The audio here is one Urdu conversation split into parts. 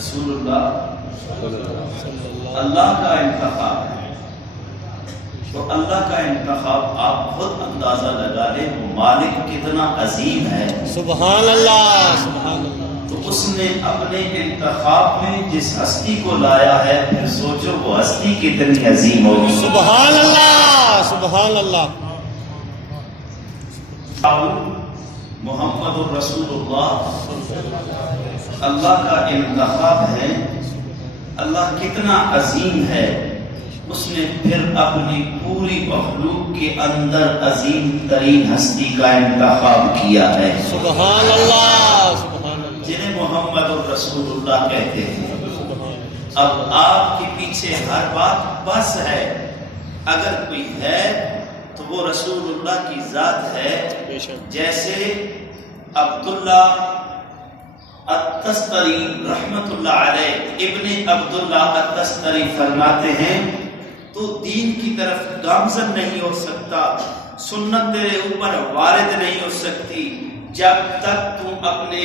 رسول اللہ اللہ کا انتخاب ہے، تو اللہ کا انتخاب آپ خود اندازہ لگا لیں وہ مالک کتنا عظیم ہے۔ سبحان اللہ، سبحان اللہ۔ تو اس نے اپنے انتخاب میں جس ہستی کو لایا ہے، پھر سوچو وہ ہستی کتنی عظیم ہوگی۔ سبحان اللہ، سبحان اللہ۔ محمد الرسول اللہ اللہ کا انتخاب ہے، اللہ کتنا عظیم ہے، اس نے پھر اپنی پوری مخلوق کے اندر عظیم ترین ہستی کا انتخاب کیا ہے۔ سبحان اللہ، سبحان اللہ۔ جنہیں محمد الرسول اللہ کہتے ہیں۔ اب آپ کے پیچھے ہر بات بس ہے، اگر کوئی ہے تو وہ رسول اللہ کی ذات ہے۔ جیسے عبداللہ التستری رحمت اللہ علیہ، ابن عبداللہ التستری فرماتے ہیں تو دین کی طرف گامزن نہیں ہو سکتا، سنت تیرے اوپر وارد نہیں ہو سکتی جب تک تم اپنے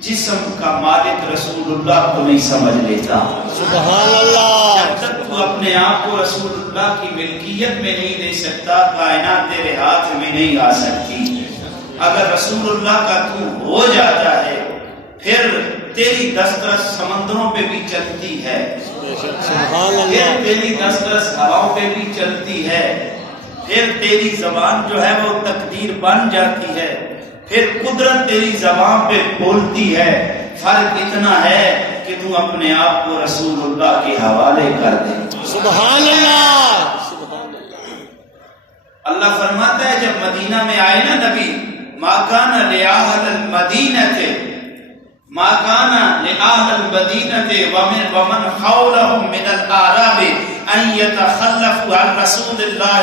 جسم کا مالک رسول اللہ کو نہیں سمجھ لیتا۔ سبحان اللہ۔ جب تک تو اپنے آپ کو رسول اللہ کی ملکیت میں نہیں دے سکتا، کائنات تیرے ہاتھ میں نہیں آ سکتی۔ اگر رسول اللہ کا تو ہو جاتا ہے، پھر تیری دسترس سمندروں پہ بھی چلتی ہے، سبحان اللہ۔ پھر تیری دسترس ہواؤں پہ بھی چلتی ہے، پھر تیری زبان جو ہے وہ تقدیر بن جاتی ہے، پھر قدرت تیری زبان پہ بولتی ہے۔ فرق اتنا ہے کہ تم اپنے آپ کو رسول اللہ کے حوالے کر دے۔ سبحان اللہ، سبحان اللہ۔ اللہ فرماتا ہے جب مدینہ میں آئے نا نبی، ما کان لأہل المدینہ ما کان لأہل المدینہ ومن حولهم من الاعراب ان یتخلفوا عن رسول اللہ،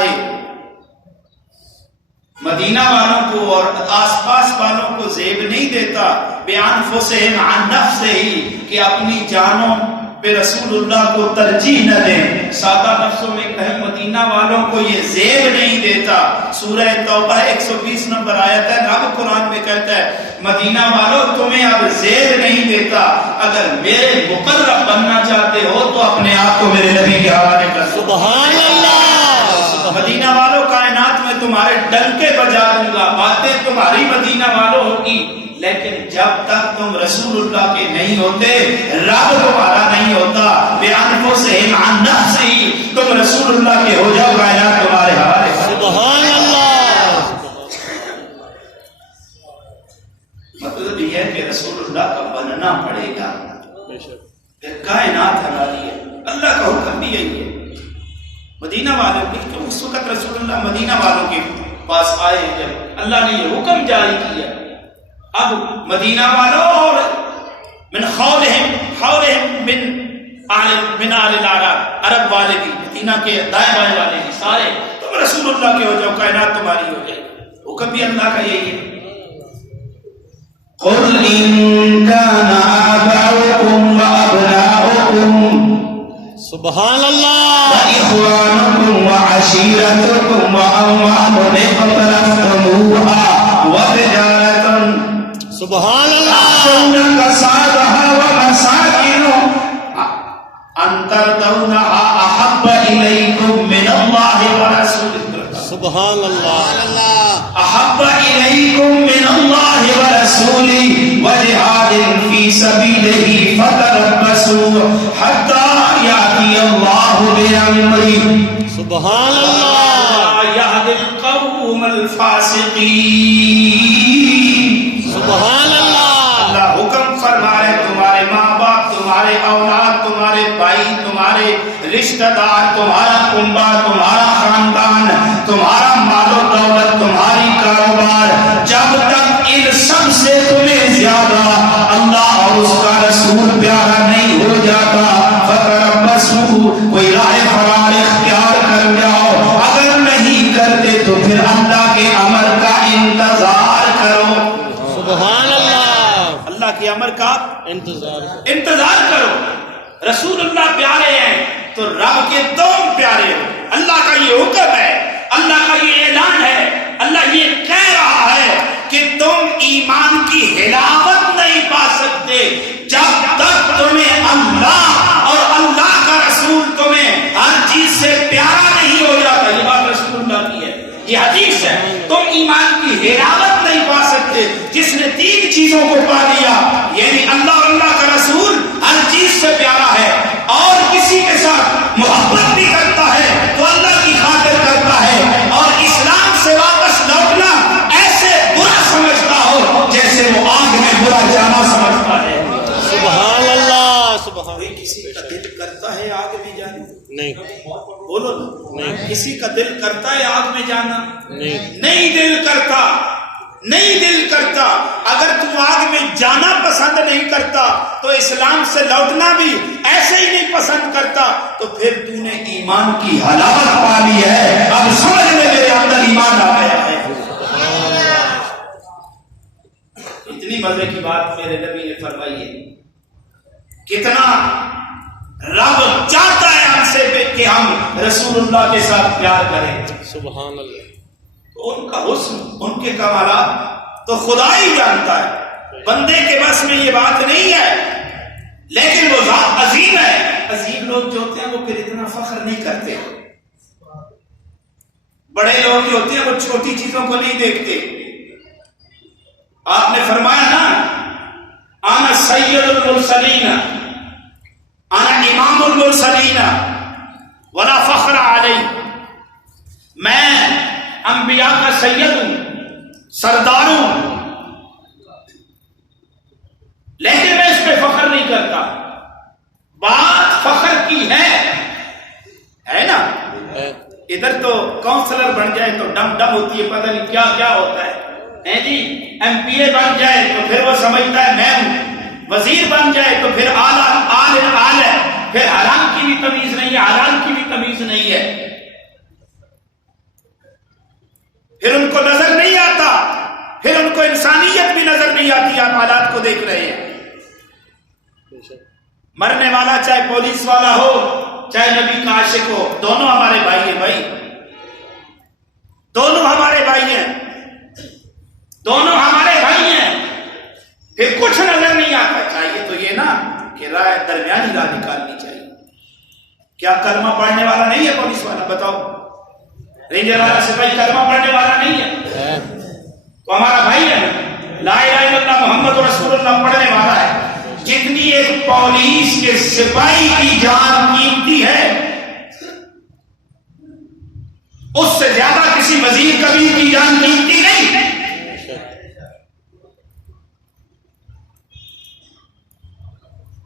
مدینہ والوں کو اور آس پاس والوں کو زیب نہیں دیتا بِأَنفُسِهِمْ عَنْ نَفْسِهِ کہ اپنی جانوں پہ رسول اللہ کو ترجیح نہ دیں، سادہ نفسوں میں کہیں مدینہ والوں کو یہ زیب نہیں دیتا۔ سورہ توبہ 120 نمبر آیت ہے، رب قرآن میں کہتا ہے مدینہ والوں تمہیں اب زیب نہیں دیتا، اگر میرے مقرب بننا چاہتے ہو تو اپنے آپ کو میرے نبی کے حوالے کر دو۔ سبحان اللہ۔ مدینہ والوں کائنات میں تمہارے ڈنکے بجا دوں گا، باتیں تمہاری مدینہ والوں ہوگی، لیکن جب تک تم رسول اللہ کے نہیں ہوتے، رب تمہارا نہیں ہوتا۔ بِأَنفُسِهِمْ عَنْ نَفْسِهِ تم رسول اللہ کے ہو جاؤ، کائنات تمہارے حوالے۔ سبحان اللہ۔ مطلب یہ ہے کہ رسول اللہ کا بننا پڑے گا، پھر کائنات ہماری ہے۔ اللہ کا حکم بھی یہی ہے مدینہ والوں کے، کہ اس وقت رسول اللہ مدینہ والوں کے پاس آئے جب اللہ نے یہ حکم جاری کیا، اب مدینہ والوں اور من حولہم من آل العرب، عرب والے بھی، مدینہ کے دائیں بائیں والے بھی، سارے تم رسول اللہ کے ہو جاؤ، کائنات تمہاری ہو جائے۔ حکم بھی اللہ کا یہی ہے۔ قُلْ إِن كَانَ آبَاؤُكُمْ وَأَبْنَاؤُكُمْ سبحان اللہ۔ وإخوانكم وعشيرتكم وأموال اقترفتموها وتجارة سبحان اللہ۔ تخشون كسادها ومساكن أن ترضونها أحب إليكم من الله ورسوله، سبحان اللہ۔ أحب إليكم من الله ورسوله وجهاد في سبيله فتربصوا حتى يأتي الله بأمره سبحان اللہ۔ يهدي القوم الفاسقين۔ سبحان اللہ۔ اللہ حکم فرما رہے تمہارے ماں باپ، تمہارے اولاد، تمہارے بھائی، تمہارے رشتہ دار، تمہارا کنبہ، تمہارا خاندان، تمہارا مال و دولت، تمہاری کاروبار، جب تک ان سب سے تمہیں زیادہ اللہ اور اس کا رسول پیارا نہیں ہو جاتا، فتربصوا، کوئی راہ فرار اختیار کر جاؤ، اگر نہیں کرتے تو پھر اللہ کے امر کا انتظار کرو۔ سبحان اللہ۔ اللہ کے امر کا انتظار کرو۔ رسول اللہ پیارے ہیں تو رب کے تم پیارے ہو۔ اللہ کا یہ حکم ہے، اللہ کا یہ اعلان ہے، اللہ یہ کہہ رہا ہے کہ تم ایمان کی حلاوت نہیں پا سکتے جب تک تمہیں پیارا نہیں ہو جاتا. یہ بات رسول اللہ کی ہے, یہ حدیث ہے. تم ایمان کی حلاوت نہیں پا سکتے جس نے 3 چیزوں کو پا لیا, یعنی اللہ اور اللہ کا رسول ہر چیز سے پیارا ہے, اور کسی کے ساتھ محبت بھی کرتا ہے تو اللہ کی خاطر کرتا ہے, اور اسلام سے واپس لوٹنا ایسے برا سمجھتا ہو جیسے وہ آگ میں برا جانا سمجھتا ہے. سبحان اللہ, سبحان. کوئی کسی کا دل کرتا ہے آگ میں جانا؟ نہیں. بولو نا, کسی کا دل کرتا ہے آگ میں جانا؟ نہیں دل کرتا, نہیں دل کرتا. اگر تم آگ میں جانا پسند نہیں کرتا تو اسلام سے لوٹنا بھی ایسے ہی نہیں پسند کرتا, تو پھر تو نے ایمان کی حلاوت پا لی ہے. اب سمجھ لے میرے اندر ایمان آ گیا ہے. اتنی مزے کی بات میرے نبی نے فرمائی ہے. کتنا رب چاہتا ہے ہم سے کہ ہم رسول اللہ کے ساتھ پیار کریں. سبحان اللہ. ان کا حسن, ان کے کمالات تو خدا ہی جانتا ہے, بندے کے بس میں یہ بات نہیں ہے, لیکن وہ ذات عظیم ہے. عظیم لوگ جو ہوتے ہیں وہ پھر اتنا فخر نہیں کرتے. بڑے لوگ جو ہوتے ہیں وہ چھوٹی چیزوں کو نہیں دیکھتے. آپ نے فرمایا نا, انا سید المرسلین, انا امام المرسلین ولا فخر علی. میں انبیاء کا سید ہوں, سردار ہوں, لیکن میں اس پہ فخر نہیں کرتا. بات فخر کی ہے نا. ادھر تو کاؤنسلر بن جائے تو ڈم ڈم ہوتی ہے, پتہ نہیں کیا کیا ہوتا ہے جی. ایم پی اے بن جائے تو پھر وہ سمجھتا ہے میں ہوں, وزیر بن جائے تو پھر آل ہے, پھر حرام کی بھی تمیز نہیں ہے, حلال کی بھی تمیز نہیں ہے. پھر ان کو نظر نہیں آتا, پھر ان کو انسانیت بھی نظر نہیں آتی. آپ حالات کو دیکھ رہے ہیں. مرنے والا چاہے پولیس والا ہو, چاہے نبی کا عاشق ہو, دونوں ہمارے بھائی ہیں. بھائی دونوں ہمارے بھائی ہیں, دونوں ہمارے بھائی ہیں. پھر کچھ نظر نہیں آتا. چاہیے تو یہ نا کہ رائے درمیانی راہ نکالنی چاہیے. کیا کلمہ پڑھنے والا نہیں ہے پولیس والا؟ بتاؤ. رینجر والا سپاہی کلمہ پڑھنے والا نہیں ہے تو ہمارا بھائی ہے. لا الہ الا اللہ محمد رسول اللہ پڑھنے والا ہے. جتنی ایک پولیس کے سپاہی کی جان قیمتی ہے, اس سے زیادہ کسی وزیر کبیر کی جان قیمتی نہیں.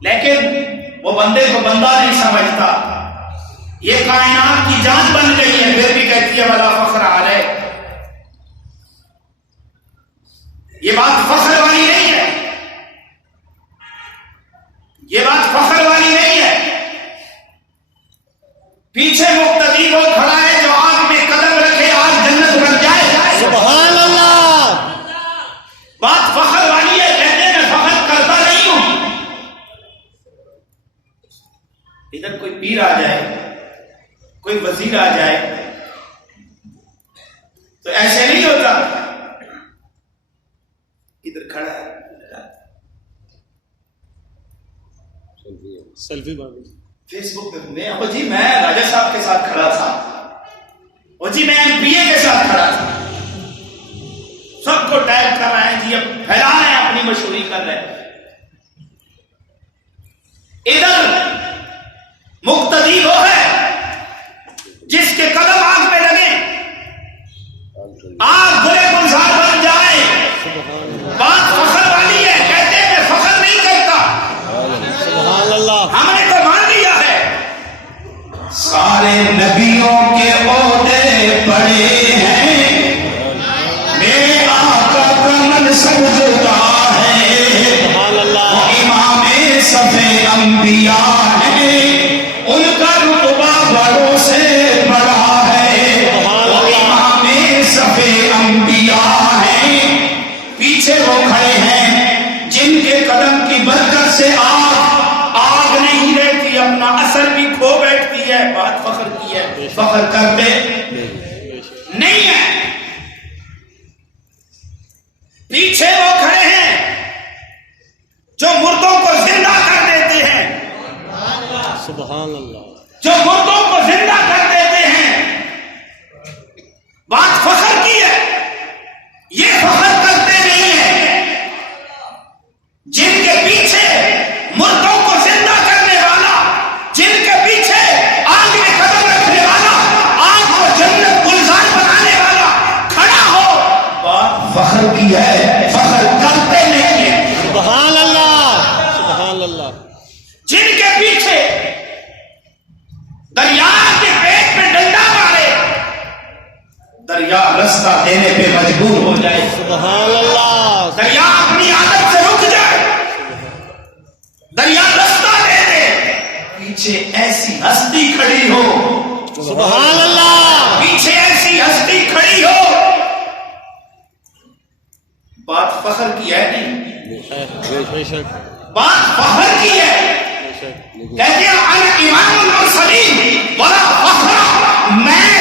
لیکن وہ بندے کو بندہ نہیں سمجھتا. یہ کائنات کی جان بن گئی ہے, پھر بھی کہتی ہے ولا فخر علیہ. یہ بات فخر والی نہیں ہے, یہ بات فخر والی نہیں ہے. پیچھے مقتدی وہ کھڑا ہے جو آگ میں قدم رکھے آگ جنت بن جائے. سبحان اللہ. بات فخر والی ہے, کہتے میں فخر کرتا نہیں ہوں. ادھر کوئی پیر آ جائے, کوئی وزیر آ جائے تو ایسے نہیں ہوتا. ادھر کھڑا ہے, سیلفی مانگی فیس بک پہ میں راجہ صاحب کے ساتھ کھڑا تھا, جی میں ایم پی اے کے ساتھ کھڑا تھا. سب کو ٹیگ کر رہے ہیں جی, اب پھیلا رہے ہیں, اپنی مشہوری کر رہے ہیں. ادھر مقتدی وہ ہے جس کے قدم آگ میں لگے, آگ برے گلزار بن جائے. بات فخر والی ہے, کہتے ہیں میں فخر نہیں کرتا. سبحان اللہ. ہم نے تو مان لیا ہے سارے نبیوں کے عہدے پڑے ہیں, میرے آقا کا منصب جدا ہے. سبحان اللہ. امام صفِ انبیاء ہیں, ان کا رتبہ بڑوں سے بڑا ہے. امام صفِ انبیاء ہیں. پیچھے وہ کھڑے ہیں جن کے قدم کی برکت سے آگ نہیں رہتی, اپنا اثر بھی کھو بیٹھتی ہے. بات فخر کی ہے, فخر کرتے نہیں ہے. پیچھے وہ کھڑے ہیں جو مردوں کو زندہ کر دیتے ہیں, سبحان اللہ. جو مردوں کو زندہ کر دیتے بات فخر کی ہے، یہ فخر کرتے نہیں ہیں جن کے پیچھے مردوں کو زندہ کرنے والا، جن کے پیچھے آگ میں قدم رکھنے والا، آگ کو جنت گلزار بنانے والا کھڑا ہو، بات فخر کی ہے، فخر کرتے نہیں ہیں۔ سبحان اللہ، سبحان اللہ۔ جن کے پیچھے دریا کے پیٹ میں ڈنڈا مارے، دریا رستہ دینے پہ مجبور ہو جائے، سبحان اللہ، دریا اپنی عادت سے رک جائے، دریا رستہ دے دے، پیچھے ایسی ہستی کھڑی ہو، سبحان اللہ، پیچھے ایسی ہستی کھڑی ہو، بات فخر کی ہے نہیں، بے شک، بات فخر کی ہے۔ بے شک، کہتے ہیں انا امام المرسلین ولا فخر، میں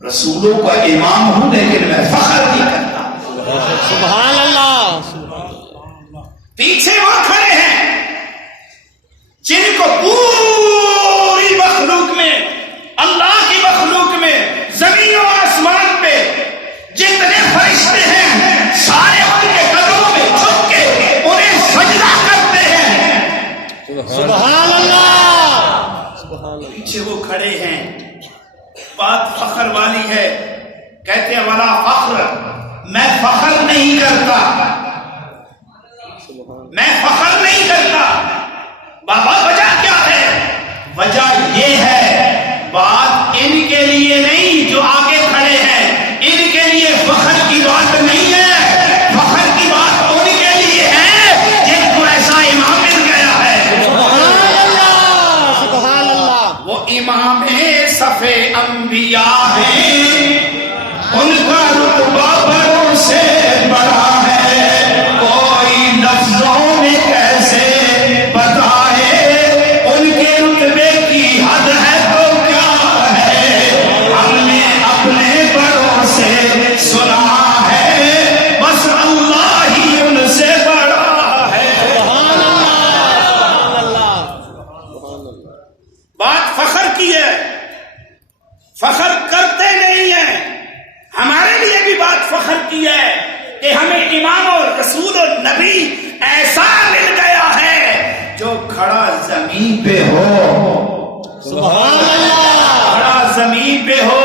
رسولوں کا امام ہوں لیکن میں فخر نہیں کرتا۔ سبحان اللہ، پیچھے وہ کھڑے ہیں جن کو پوری مخلوق میں، اللہ کی مخلوق میں، زمین و آسمان پہ جتنے فرشتے ہیں سارے ان کے قدموں میں جھک کے انہیں سجدہ کرتے ہیں۔ سبحان اللہ، سبحان اللہ، پیچھے وہ کھڑے ہیں، بات فخر والی ہے، کہتے ہیں ولا فخر، میں فخر نہیں کرتا، میں فخر نہیں کرتا۔ بابا وجہ کیا ہے؟ وجہ یہ ہے، بات ان کے لیے نہیں جو آگے کھڑے ہیں، ان کے لیے فخر کی بات نہیں ہے، فخر کی بات ان کے لیے ہے جن کو ایسا امام مل گیا ہے۔ سبحان اللہ، سبحان اللہ، وہ امام صفِ انبیاء ہیں، ان کا رتبہ بڑوں سے بڑا ہے، کوئی لفظوں میں کیسے بتائے، ان کے رتبے کی حد ہے تو کیا ہے، ہم نے اپنے بڑوں سے سنا ہے، بس اللہ ہی ان سے بڑا ہے۔ سبحان اللہ، سبحان اللہ، بات فخر کی ہے، فخر کرتے نہیں ہیں۔ ہمارے لیے بھی بات فخر کی ہے کہ ہمیں امام اور رسول اور نبی ایسا مل گیا ہے جو کھڑا زمین پہ ہو، سبحان اللہ، کھڑا زمین پہ ہو،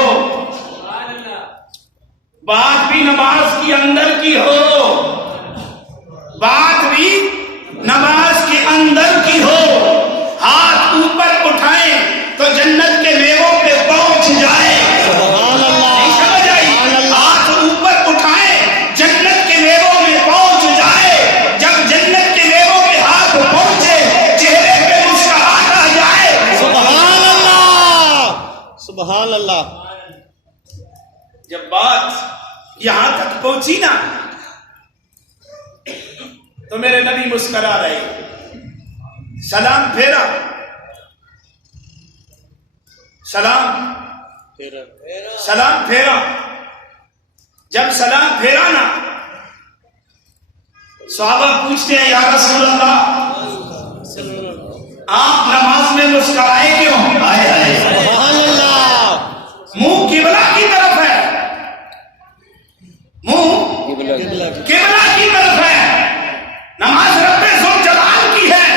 بات بھی نماز کی اندر کی ہو، بات بھی نماز کے اندر کی ہو، ہاتھ اوپر اٹھائیں تو جنت کے میووں پہ پہنچ جائے، سبحان اللہ، نہیں سمجھ آئی؟ ہاتھ اوپر اٹھائیں جنت کے میووں میں پہنچ جائے، جب جنت کے میووں کے ہاتھ پہنچے چہرے پہ مسکراہٹ آ جائے۔ سبحان اللہ، سبحان اللہ، جب بات یہاں تک پہنچی نا تو میرے نبی مسکرا رہے، سلام پھیرا، سلام سلام پھیرا، جب سلام پھیرا نا صحابہ پوچھتے ہیں یا رسول اللہ آپ نماز میں مسکرائے کیوں؟ آئے آئے سبحان اللہ، منہ قبلہ کی طرف ہے، منہ قبلہ کی طرف ہے، نماز رب ذوالجلال کی ہے،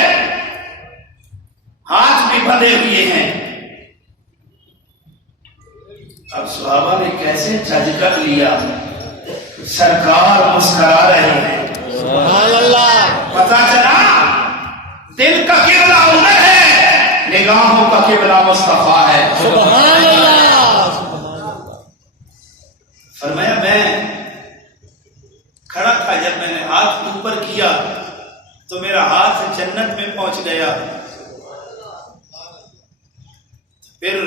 ہاتھ بھی بندھے ہوئے ہیں۔ اب صحابہ نے کیسے جج کر لیا سرکار مسکرا رہے ہیں، سبحان اللہ، پتا چلا دل کا قبلہ ادھر ہے، نگاہوں کا قبلہ مصطفیٰ ہے۔ سبحان اللہ، سبحان اللہ، فرمایا میں کھڑا تھا، جب میں نے ہاتھ اوپر کیا تو میرا ہاتھ جنت میں پہنچ گیا، پھر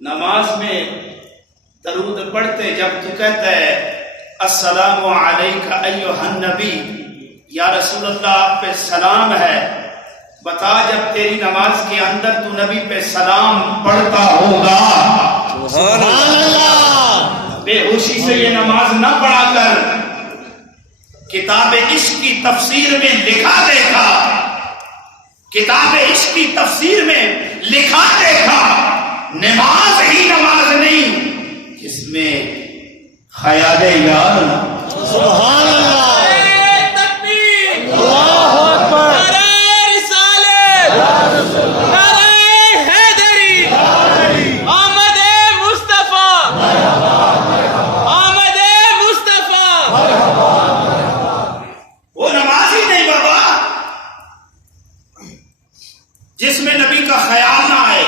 نماز میں درود پڑھتے جب تو کہتا ہے السلام علیک ایھا النبی، یا رسول اللہ آپ پہ سلام ہے، بتا جب تیری نماز کے اندر تو نبی پہ سلام پڑھتا ہوگا، سبحان اللہ، بے ہوشی سے یہ نماز نہ پڑھا کر کتاب عشق کی تفسیر میں لکھا دیکھا، کتاب عشق کی تفسیر میں لکھا دیکھا نماز ہی نماز نہیں جس میں خیال یار نہ ہو۔ سبحان اللہ، تکبیر، اللہ اکبر، نعرہ رسالت، نعرہ حیدری، آمد مصطفیٰ، آمد مصطفیٰ۔ وہ نماز ہی نہیں بابا جس میں نبی کا خیال نہ آئے۔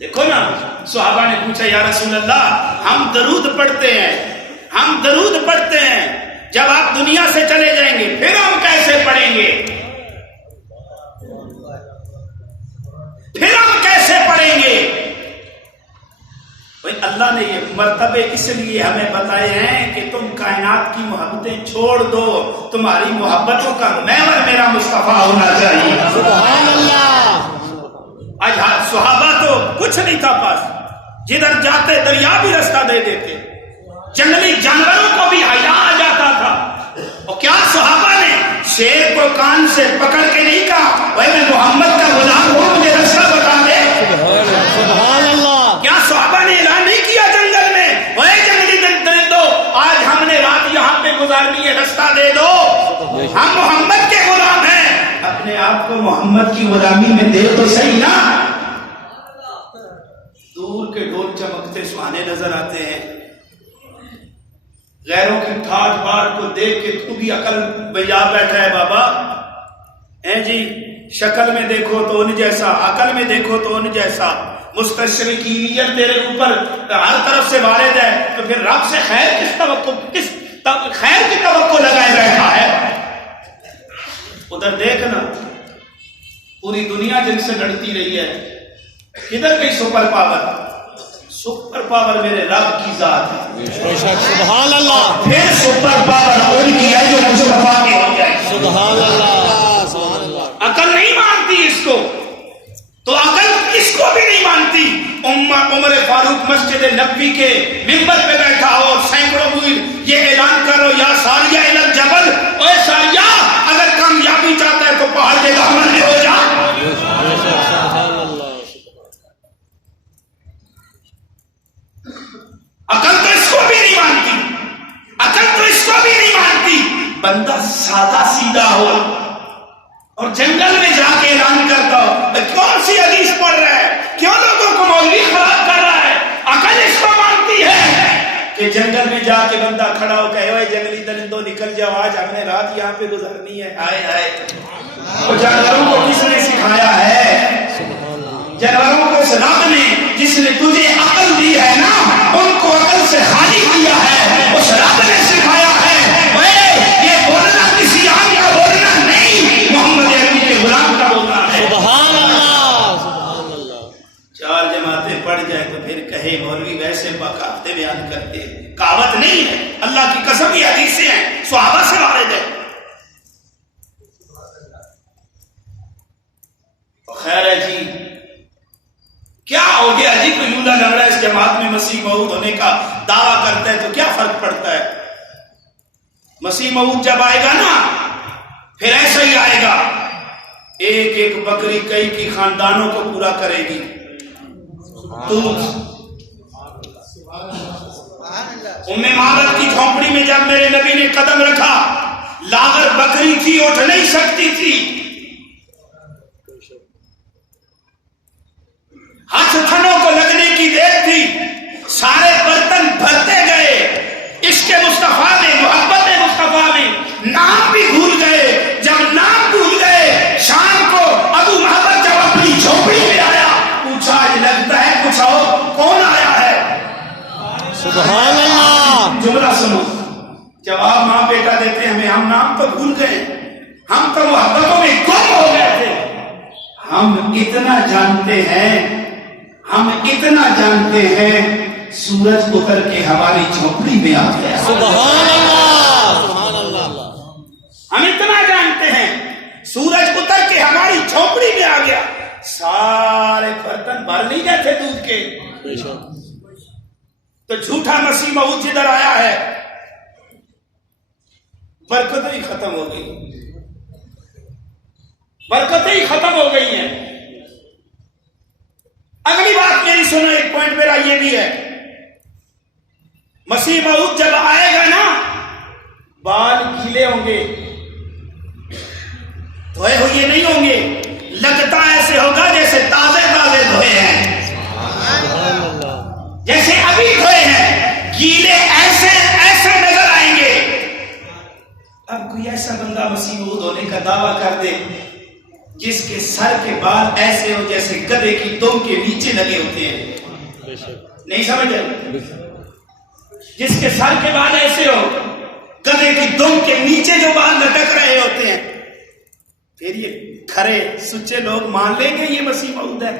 دیکھو نا، صحابہ نے پوچھا یا رسول اللہ ہم درود پڑھتے ہیں، ہم درود پڑھتے ہیں، جب آپ دنیا سے چلے جائیں گے پھر ہم کیسے پڑھیں گے؟ پھر ہم کیسے پڑھیں گے؟ بھئی اللہ نے یہ مرتبے اس لیے ہمیں بتائے ہیں کہ تم کائنات کی محبتیں چھوڑ دو، تمہاری محبتوں کا محور میرا مصطفیٰ ہونا چاہیے۔ سبحان اللہ، آج صحابہ تو کچھ نہیں تھا پاس، جدھر جاتے دریا بھی راستہ دے دیتے، جنگلی جانوروں کو بھی حیا آ جاتا تھا۔ اور کیا صحابہ نے شیر کو کان سے پکڑ کے نہیں کہا بھائی میں محمد کا غلام ہوں مجھے راستہ بتا دے؟ سبحان اللہ، کیا صحابہ نے اعلان نہیں کیا جنگل میں اے جنگلی درندو آج ہم نے رات یہاں پہ گزارنی ہے، راستہ دے دو، ہم محمد کے غلام ہیں۔ اپنے آپ کو محمد کی غلامی میں دے تو صحیح نا۔ دور کے ڈھول چمکتے سہانے نظر آتے ہیں، غیروں کی ٹھاٹ باٹ کو دیکھ کے تو بھی عقل میں جا بیٹھا ہے بابا۔ اے جی شکل میں دیکھو تو ان جیسا، عقل میں دیکھو تو ان جیسا، مستشرقیت تیرے اوپر ہر طرف سے وارد ہے، تو پھر رب سے خیر کس توقع، خیر کی توقع لگائے بیٹھا ہے؟ ادھر دیکھنا پوری دنیا جن سے لڑتی رہی ہے، کدھر گئی سپر پاور؟ سپر پاور میرے رب کی ذات ہے۔ بے شک، سبحان اللہ، پھر سپر پاور ان کی ہے جو مصطفیٰ کی ہو جائے۔ سبحان اللہ، سبحان اللہ، عقل نہیں مانتی اس کو، تو عقل اس کو بھی نہیں مانتی۔ عمر فاروق مسجد نبوی کے ممبر پہ بیٹھا ہو، سینکڑوں میل یہ اعلان کرو یا ساریہ الی الجبل، اے ساریہ اگر کامیابی چاہتا ہے تو پہاڑ کے دامن میں ہو جا۔ بے شک، سبحان اللہ، عقل تو اس کو بھی نہیں مانتی، عقل تو اس کو بھی نہیں مانتی۔ بندہ سادہ سیدھا ہو اور جنگل میں جا کے اعلان کرتا ہو، کون سی حدیث پڑھ رہا ہے، کیوں لوگوں کو مولوی خراب کر رہا ہے؟ عقل اس کو مانتی ہے کہ جنگل میں جا کے بندہ کھڑا ہو کہے اوے جنگلی درندوں نکل جاؤ، آج ہم نے رات یہاں پہ گزرنی ہے۔ آئے آئے، وہ جانوروں کو کس نے سکھایا ہے؟ جانوروں کو اس رب نے جس نے تجھے عقل دی ہے نا، ان کو عقل سے خالی کیا ہے، اس رب نے سکھایا ہے یہ بولنا کسی عام کا بولنا نہیں، محمد عربی کے غلام کا بولنا ہے۔ سبحان اللہ، سبحان اللہ، چار جماعتیں پڑھ جائے تو پھر کہے مولوی ویسے بکافتے بیان کرتے ہیں، کہاوت نہیں ہے، اللہ کی قسم یہ حدیثیں ہیں، صحابہ سے وارد ہے۔ خیر ہے جی، کیا ہو گیا جی؟ کوئی لولا لنگڑا اس جماعت میں مسیح موعود ہونے کا دعویٰ کرتا ہے تو کیا فرق پڑتا ہے؟ مسیح موعود جب آئے گا نا پھر ایسا ہی آئے گا، ایک ایک بکری کئی کی خاندانوں کو پورا کرے گی۔ ام معبد کی جھونپڑی میں جب میرے نبی نے قدم رکھا، لاغر بکری تھی، اٹھ نہیں سکتی تھی، ہاتھ تھنوں کو لگنے کی دیر تھی، سارے برتن بھرتے گئے، عشق مصطفیٰ میں، محبت مصطفیٰ میں نام بھی بھول گئے۔ جب نام بھول گئے، شام کو ابو محمد جب اپنی جھوپڑی میں آیا، پوچھا آج لگتا ہے کچھ اور کون آیا ہے؟ سبحان اللہ، جملہ سنو، جواب ماں بیٹا دیتے ہیں ہمیں، ہم نام تو بھول گئے، ہم تو محبتوں میں گم ہو گئے تھے۔ ہم اتنا جانتے ہیں، ہم اتنا جانتے ہیں، سورج اتر کے ہماری جھونپڑی میں آ گیا۔ سبحان اللہ، سبحان اللہ، ہم اتنا جانتے ہیں، سورج اتر کے ہماری جھونپڑی میں آ گیا۔ سارے برتن بھر نہیں گئے تھے دودھ کے، بے شک، تو جھوٹا مسیح موعود جدھر آیا ہے برکتیں ہی ختم ہو گئی، برکتیں ہی ختم ہو گئی ہیں۔ اگلی بات میری سنو، ایک پوائنٹ میرا یہ بھی ہے، مسیح موعود جب آئے گا نا بال گیلے ہوں گے، دھوئے ہوئے نہیں ہوں گے، لگتا ایسے ہوگا جیسے تازے تازے دھوئے ہیں، جیسے ابھی دھوئے ہیں، گیلے ایسے ایسے نظر آئیں گے۔ اب کوئی ایسا بندہ مسیح موعود ہونے کا دعویٰ کر دے جس کے سر کے بال ایسے ہو جیسے گدھے کی دم کے نیچے لگے ہوتے ہیں، نہیں سمجھ رہے؟ جس کے سر کے بال ایسے ہو، گدھے کی دم کے نیچے جو بال لٹک رہے ہوتے ہیں، پھر یہ کھرے سچے لوگ مان لیں گے یہ مسیح موعود ہے؟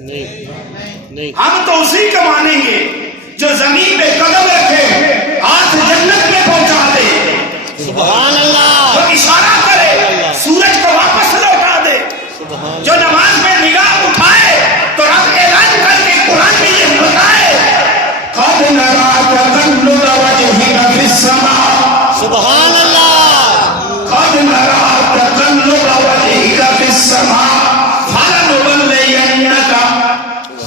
نہیں، ہم تو اسی کو مانیں گے جو زمین پہ قدم رکھے، ہاتھ جنت میں پہنچا دے، سبحان اللہ، جو اشارہ کرے سورج کو واپس لوٹا دے، جو نماز میں نگاہ اٹھائے تو رب اعلان کر کے قرآن میں یہ بتائے قَدْ نَرَىٰ تَقَلُّبَ وَجْهِكَ فِي السَّمَاءِ، سبحان اللہ، قَدْ نَرَىٰ تَقَلُّبَ وَجْهِكَ فِي السَّمَاءِ فَلَنُوَلِّيَنَّكَ،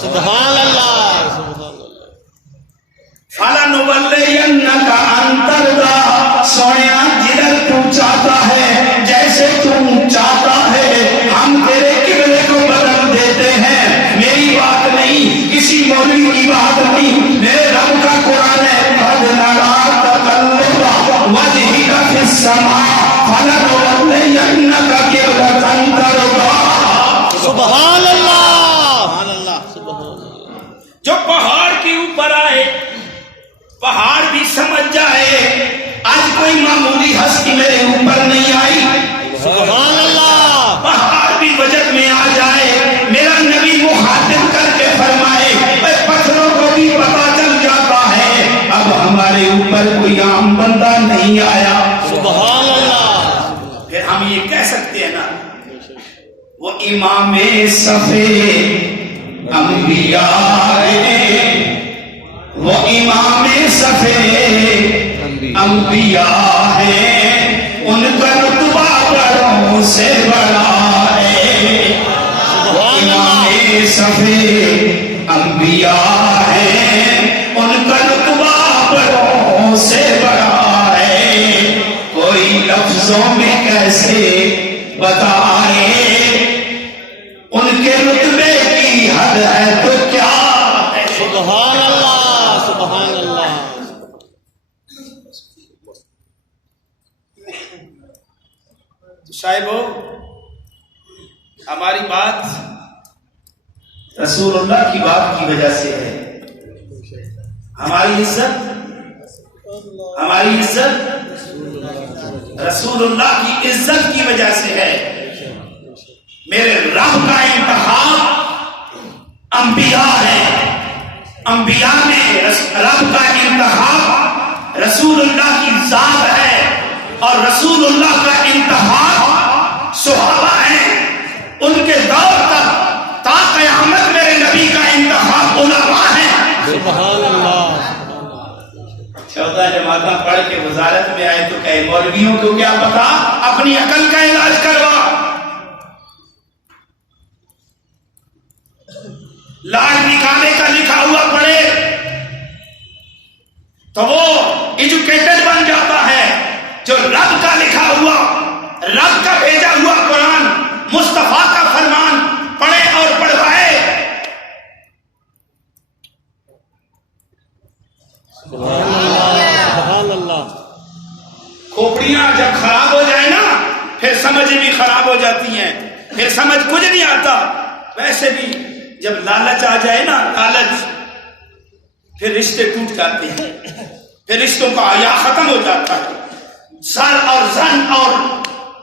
سبحان اللہ، سبحان اللہ، فَلَنُوَلِّيَنَّكَ أَن تَرْضَىٰ، سویا جدھر تو چاہتا ہے، جیسے تم چاہتا ہے، ہم تیرے قبلے کو بدل دیتے ہیں۔ میری بات نہیں، کسی مولوی کی بات نہیں، میرے رب کا قرآن ہے۔ قَدْ نَرَىٰ تَقَلُّبَ وَجْهِكَ فِي السَّمَاءِ فَلَنُوَلِّيَنَّكَ قِبْلَةً تَرْضَىٰ، سبحان اللہ، سبحان اللہ، جو پہاڑ کے اوپر آئے پہاڑ بھی سمجھ جائے آج کوئی معمولی ہستی میرے اوپر نہیں آئی، سبحان اللہ، پہاڑ بھی وجد میں آ جائے، میرا نبی مخاطب کر کے فرمائے پتھروں کو بھی پتا چل جاتا ہے اب ہمارے اوپر کوئی عام بندہ نہیں آیا۔ سبحان اللہ، پھر ہم یہ کہہ سکتے ہیں نا وہ امام صفے انبیاء ہے، وہ امام صفے انبیاء ہے، ان کا رتبہ بڑوں سے بڑا ہے، وہ امام صفے انبیاء ہے، ان کا رتبہ بڑوں سے بڑا ہے، کوئی لفظوں میں کیسے بتائے ان کے رتبے کی حد ہے تو کیا ہے۔ سبحان اللہ، سبحان اللہ، صاحبو ہماری بات رسول اللہ کی بات کی وجہ سے ہے، ہماری عزت رسول اللہ کی عزت کی وجہ سے ہے۔ میرے رب کا انتخاب انبیاء ہے، انبیاء میں رب کا انتخاب رسول اللہ کی ذات ہے، اور رسول اللہ کا انتخاب صحابہ ہیں، ان کے دور تک تا قیامت میرے نبی کا انتخاب علماء ہیں۔ سبحان اللہ، 14 جماعتیں پڑھ کے وزارت میں آئے تو کہے مولویوں کو کیا پتا، اپنی عقل کا علاج کروا، لاڈ نکالے کا لکھا ہوا پڑھے تو وہ ایجوکیٹڈ بن جاتا ہے، جو رب کا لکھا ہوا، رب کا بھیجا ہوا قرآن، مصطفیٰ کا فرمان پڑھے اور پڑھوائے۔ سبحان اللہ، کھوپڑیاں جب خراب ہو جائے نا پھر سمجھ بھی خراب ہو جاتی ہیں، پھر سمجھ کچھ نہیں آتا۔ ویسے بھی جب لالچ آ جائے نا، لالچ، پھر رشتے ٹوٹ جاتے ہیں، پھر رشتوں کا حیا ختم ہو جاتا ہے۔ سر اور زن اور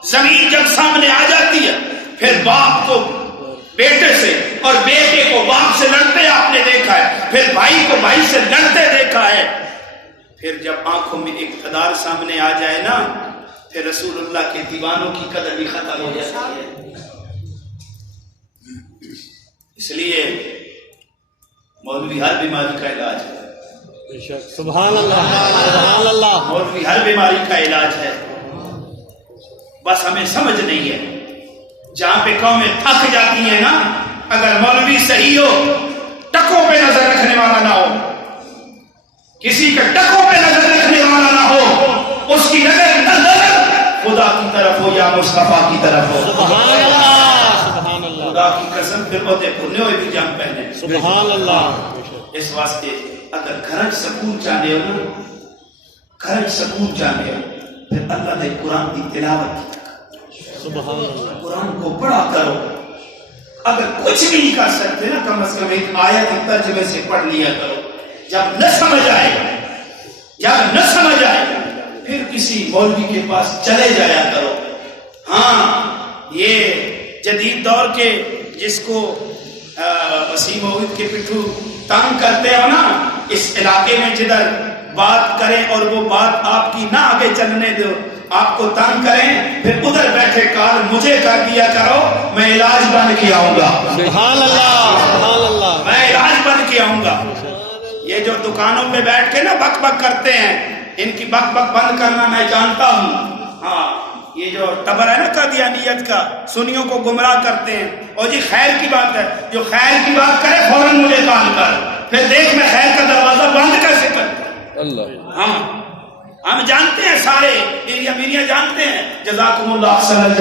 زمین جب سامنے آ جاتی ہے پھر باپ کو بیٹے سے اور بیٹے کو باپ سے لڑتے آپ نے دیکھا ہے، پھر بھائی کو بھائی سے لڑتے دیکھا ہے، پھر جب آنکھوں میں اقتدار سامنے آ جائے نا پھر رسول اللہ کے دیوانوں کی قدر بھی ختم ہو جاتی ہے۔ اس لیے مولوی ہر بیماری کا علاج ہے، سبحان اللہ، سبحان اللہ، مولوی ہر بیماری کا علاج ہے، بس ہمیں سمجھ نہیں ہے۔ جہاں پہ قومیں تھک جاتی ہیں نا، اگر مولوی صحیح ہو ٹکوں پہ نظر رکھنے والا نہ ہو، کسی کے ٹکوں پہ نظر رکھنے والا نہ ہو، اس کی نظر خدا کی طرف ہو یا مصطفیٰ کی طرف ہو۔ سبحان اللہ سبحان اللہ خدا کی قسم پھر ہوتے پھرنے ہوئے بھی جنگ پہنے۔ سبحان اللہ اس واسطے اگر گھر سکون چاہتے ہو نا، گھر سکون چاہتے ہو، پھر اللہ نے قرآن کی تلاوت کی، سبحان اللہ قرآن کو پڑھا کرو۔ اگر کچھ بھی نہیں کر سکتے نا، کم از کم ایک آیت ترجمے سے پڑھ لیا کرو۔ جب نہ سمجھ آئے پھر کسی مولوی کے پاس چلے جایا کرو۔ ہاں یہ جدید دور کے جس کو وسیم عہد کے پٹھو تنگ کرتے ہو نا، اس علاقے میں جدھر بات کریں اور وہ بات آپ کی نہ آگے چلنے دو، آپ کو تنگ کریں، پھر ادھر بیٹھے کال مجھے کر دیا کرو، میں علاج بن کے آؤں گا۔ سبحان اللہ سبحان اللہ میں علاج بن کے آؤں گا۔ یہ جو دکانوں پہ بیٹھ کے نا بک بک کرتے ہیں، ان کی بک بک بند کرنا میں جانتا ہوں۔ ہاں یہ جو ٹبر ہے نا قادیانیت کا، سنیوں کو گمراہ کرتے ہیں، اور جی خیر کی بات ہے، جو خیر کی بات کرے فوراً مجھے کال کر، پھر دیکھ میں خیر کا دروازہ بند کیسے کرتا ہوں۔ ہم جانتے ہیں، سارے ایریا میریا جانتے ہیں۔ جزاکم اللہ خیر۔